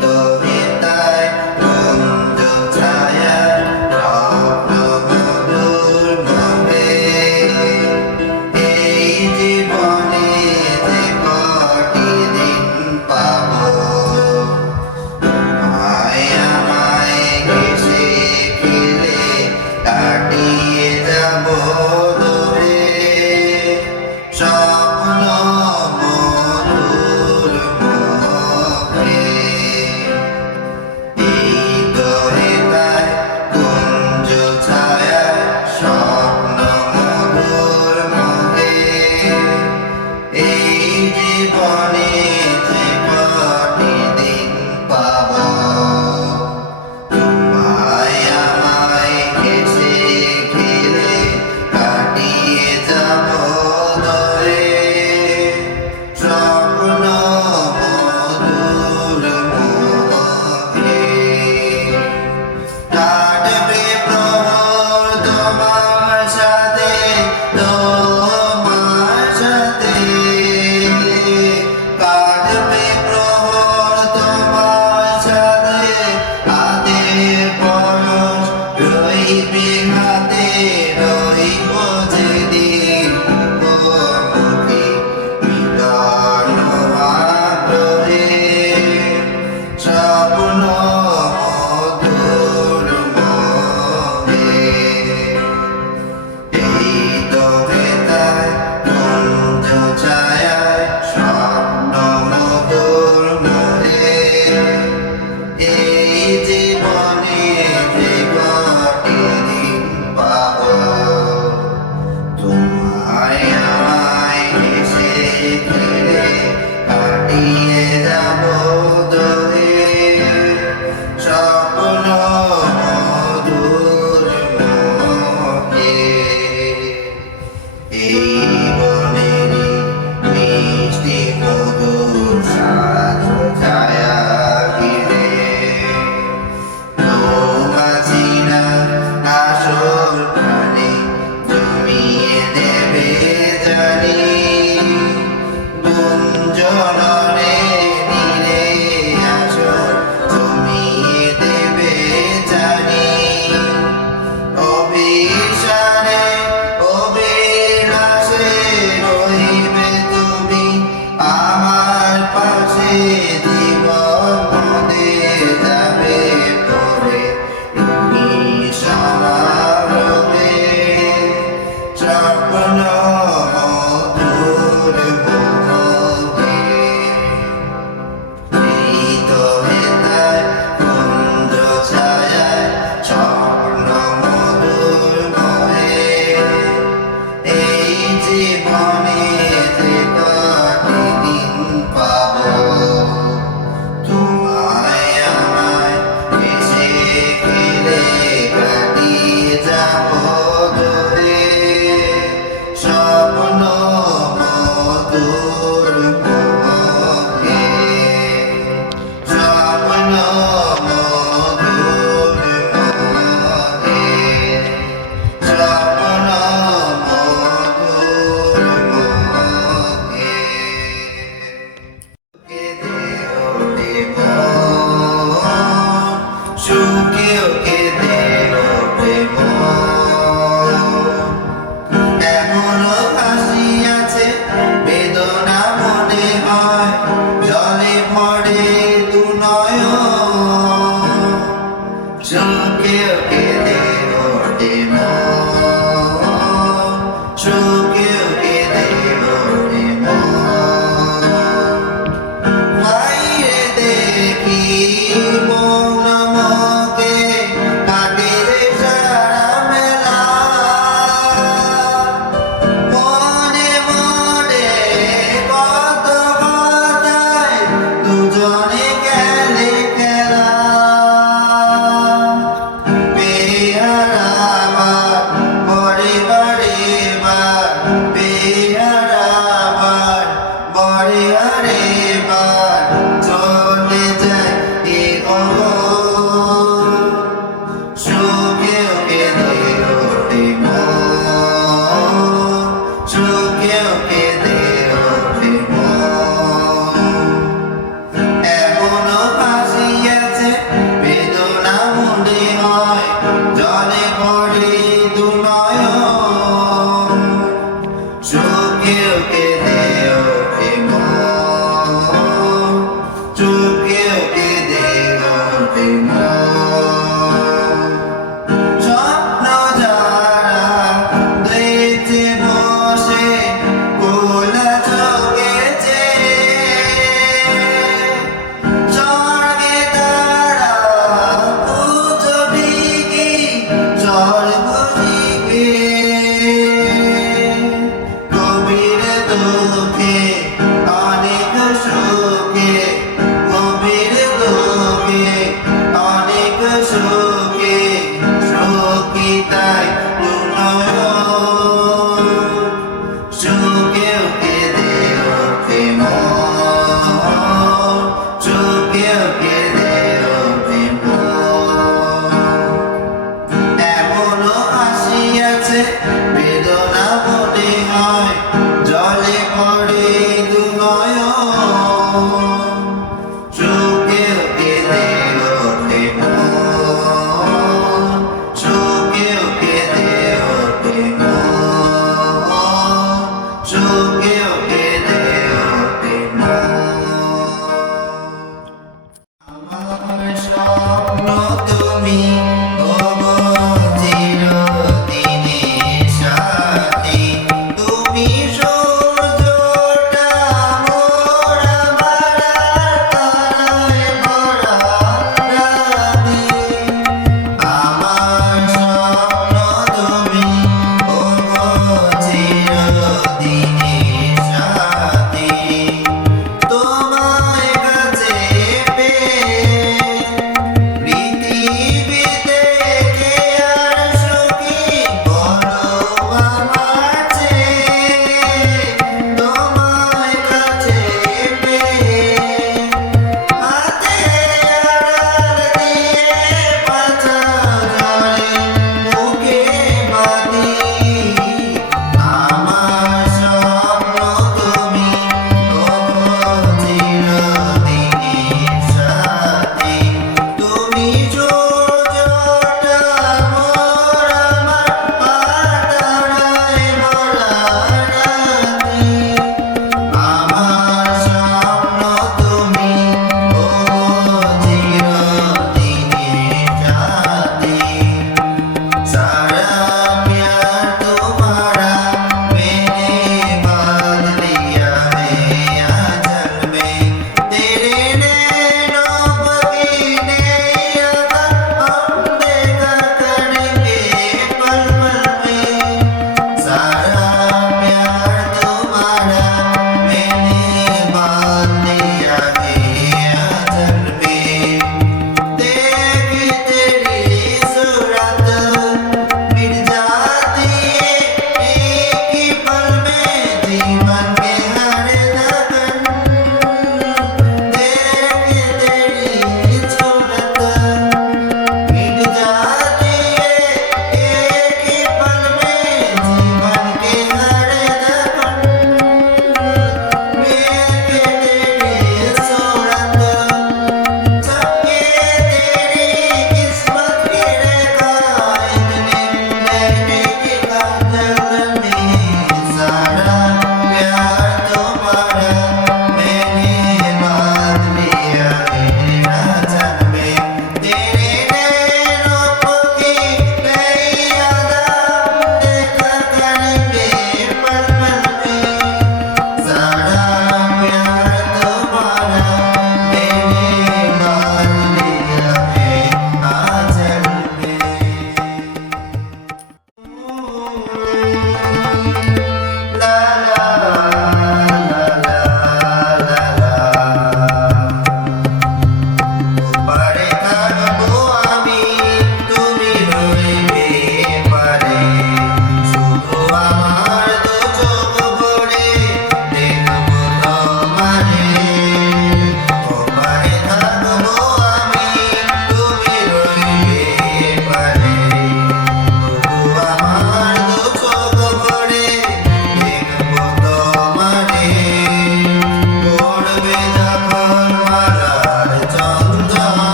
the